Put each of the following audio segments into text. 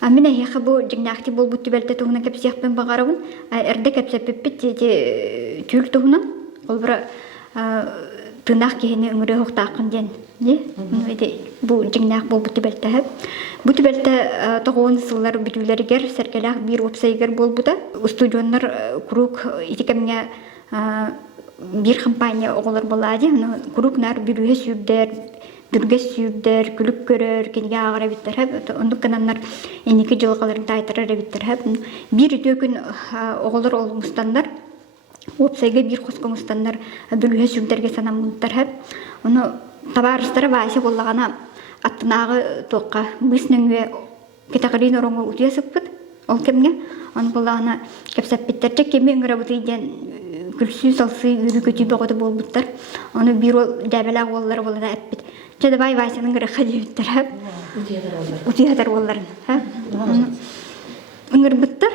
Амина яха бу жигнахти болбут түбелте тугуна кепсияхпен багарабын. Эрде кепсеппит түл тугуна. Ол бир тынах кехине үңүрө хоктакын ден. Не? Бу жигнах болбут түбелте хеп. Бу түбелте тогон сыллар бүтүлөргер серкелах бир опсайгер болбута. Студионнар круг итикемге бир компания оголор болады. Круг нар бирүе сүрдер Дүргес сүйүрдер, күлүп көрөр, кенге агара биттер хеп. Ондук кананнар эники жылгаларын тайтырар биттер хеп. Бир төкүн оголор олмустандар. Опсайга бир коскомустандар бүлүе сүрдерге санамынтар хеп. Ону табарыстары баасы боллагана аттынагы тоққа бысныңге кетакырын ороңго утуясыппыт. Ол кемге? Оны боллагана кепсаппиттерче кеме ыңырабыты ден күлсүү салсы үрү көтүбө коду болбуттар. Оны бир ол дәбелак боллар болда эппит. Чада бай байсының гырыха дебиттер хеп. Утиядар болларын хеп. Ыңырбыттар.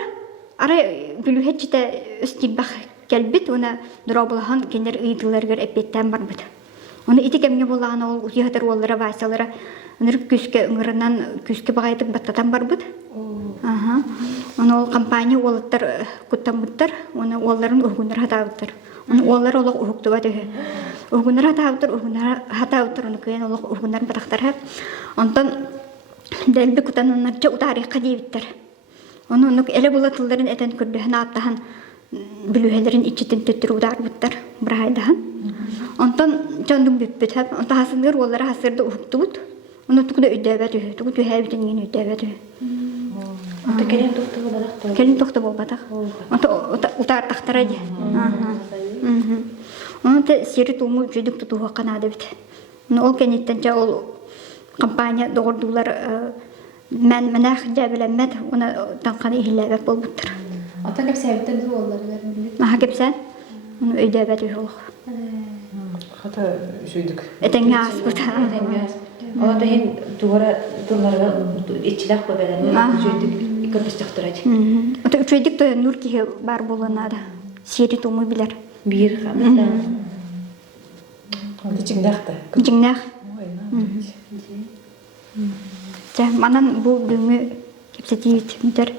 Ара бүлүхетчите өстилбах келбит, оны дурабулахан кендер ыйдыларгар эппеттен барбыт. Оны итикемге боллаган ол утиядар боллара байсалара ыңырып күскө ыңырынан күскө багайтык баттатан барбыт. Оны ол компания олаттар куттамбыттар, оны олларын угундар хатабыттар. Оны олар олық угуктуба төһө. Угундар хатабыттар, оны кыйын олық угундар батактар хеп. Онтан дәлби кутаныннарча утарыйққа дейбіттер. Оны эле булатылдарын этен күрдіхін аттахан бүлүхелерин ичитин төттүрү ударбыттар бырайдахан. Онтан жандың бүппет хеп. Онтан хасыңыр олары хасырды угуктубут. Оны тугуда өйдөбе төһө. Тугу төһәбитен ген өйдөбе төһө. Онта келин тохты болдак. Келин тохты болбатак. Онта утар тахтара ди. Онта сири туму жүдүк тутууга канады бит. Ол кенеттенче ол компания догордулар мен менах жабелемет, оны танканы ихилебек болбуттар. Ата кепсәбиттер ду оллар бермилик. Маха кепсән. Оны өйдөбе төһө. Хата жүдүк. Этеңге аспыта. Ала да хин тугара турларга ичилак бабелер жүдүк кепстактырат. Ота үчөйдүк то нур киhe бар болонада. Сири туму билер. Бир хамда. Онда жигнахта. Жигнах. Манан бу бүңү кепсетиит митер.